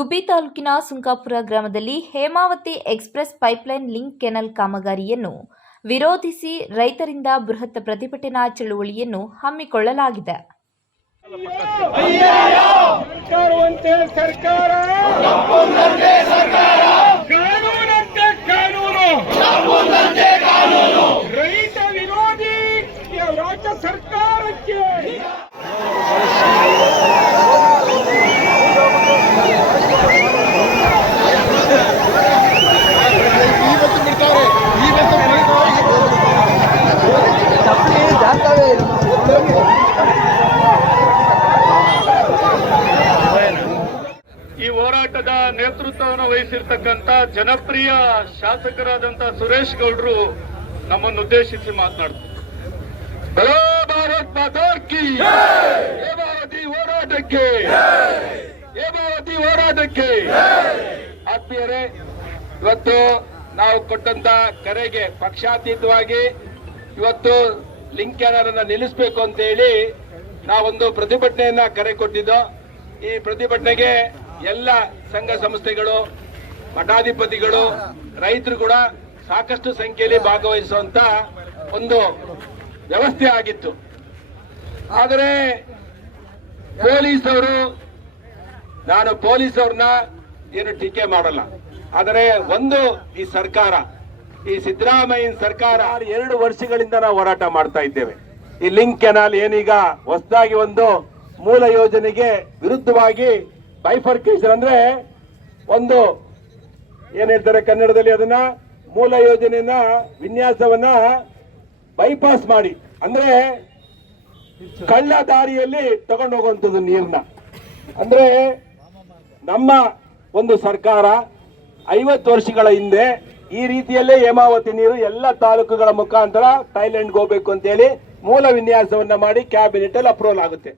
ಗುಬ್ಬಿ ತಾಲೂಕಿನ ಸುಂಕಾಪುರ ಗ್ರಾಮದಲ್ಲಿ Hemavathi express pipeline link canal ಕಾಮಗಾರಿಯನ್ನು ವಿರೋಧಿಸಿ ರೈತರಿಂದ ಬೃಹತ್ ಪ್ರತಿಭಟನಾ ಚಳುವಳಿಯನ್ನು ಹಮ್ಮಿಕೊಳ್ಳಲಾಗಿದೆ. ಸರ್ಕಾರ! ಹೋರಾಟದ ನೇತೃತ್ವವನ್ನು ವಹಿಸಿರ್ತಕ್ಕಂಥ ಜನಪ್ರಿಯ ಶಾಸಕರಾದಂತ ಸುರೇಶ್ ಗೌಡ್ರು ನಮ್ಮನ್ನು ಉದ್ದೇಶಿಸಿ ಮಾತನಾಡ್ತಾರೆ. ಭಾರತ್ ಹೋರಾಟಕ್ಕೆ ಹೋರಾಟಕ್ಕೆ ಆತ್ಮೀಯರೇ, ಇವತ್ತು ನಾವು ಕೊಟ್ಟಂತ ಕರೆಗೆ ಪಕ್ಷಾತೀತವಾಗಿ ಇವತ್ತು ಲಿಂಕ್ ಕ್ಯಾನಲ್ ಅನ್ನ ನಿಲ್ಲಿಸಬೇಕು ಅಂತ ಹೇಳಿ ನಾವೊಂದು ಪ್ರತಿಭಟನೆಯನ್ನ ಕರೆ ಕೊಟ್ಟಿದ್ದೋ, ಈ ಪ್ರತಿಭಟನೆಗೆ ಎಲ್ಲ ಸಂಘ ಸಂಸ್ಥೆಗಳು, ಮಠಾಧಿಪತಿಗಳು, ರೈತರು ಕೂಡ ಸಾಕಷ್ಟು ಸಂಖ್ಯೆಯಲ್ಲಿ ಭಾಗವಹಿಸುವಂತ ಒಂದು ವ್ಯವಸ್ಥೆ ಆಗಿತ್ತು. ಆದರೆ ಪೊಲೀಸ್ ಅವರು ನಾನು ಪೊಲೀಸ್ ಅವ್ರನ್ನ ಏನು ಟೀಕೆ ಮಾಡಲ್ಲ. ಆದರೆ ಒಂದು ಈ ಸರ್ಕಾರ, ಈ ಸಿದ್ದರಾಮಯ್ಯನ ಸರ್ಕಾರ ಎರಡು ವರ್ಷಗಳಿಂದ ನಾವು ಹೋರಾಟ ಮಾಡ್ತಾ ಇದ್ದೇವೆ. ಈ ಲಿಂಕ್ ಕೆನಾಲ್ ಏನೀಗ ಹೊಸದಾಗಿ ಒಂದು ಮೂಲ ಯೋಜನೆಗೆ ವಿರುದ್ಧವಾಗಿ ಬೈಫರ್ಕೇಶನ್ ಅಂದ್ರೆ ಒಂದು ಏನ್ ಹೇಳ್ತಾರೆ ಕನ್ನಡದಲ್ಲಿ ಅದನ್ನ ಮೂಲ ಯೋಜನೆಯನ್ನ ವಿನ್ಯಾಸವನ್ನ ಬೈಪಾಸ್ ಮಾಡಿ. ಅಂದ್ರೆ ಕಳ್ಳ ದಾರಿಯಲ್ಲಿ ತಗೊಂಡು ಹೋಗುವಂಥದ್ದು ನೀರನ್ನ ಅಂದ್ರೆ ನಮ್ಮ ಒಂದು ಸರ್ಕಾರ ಐವತ್ತು ವರ್ಷಗಳ ಹಿಂದೆ ಈ ರೀತಿಯಲ್ಲೇ ಹೇಮಾವತಿ ನೀರು ಎಲ್ಲ ತಾಲೂಕುಗಳ ಮುಖಾಂತರ ಥೈಲ್ಯಾಂಡ್ಗೆ ಹೋಗ್ಬೇಕು ಅಂತೇಳಿ ಮೂಲ ವಿನ್ಯಾಸವನ್ನ ಮಾಡಿ ಕ್ಯಾಬಿನೆಟ್ ಅಲ್ಲಿ ಅಪ್ರೂವಲ್ ಆಗುತ್ತೆ.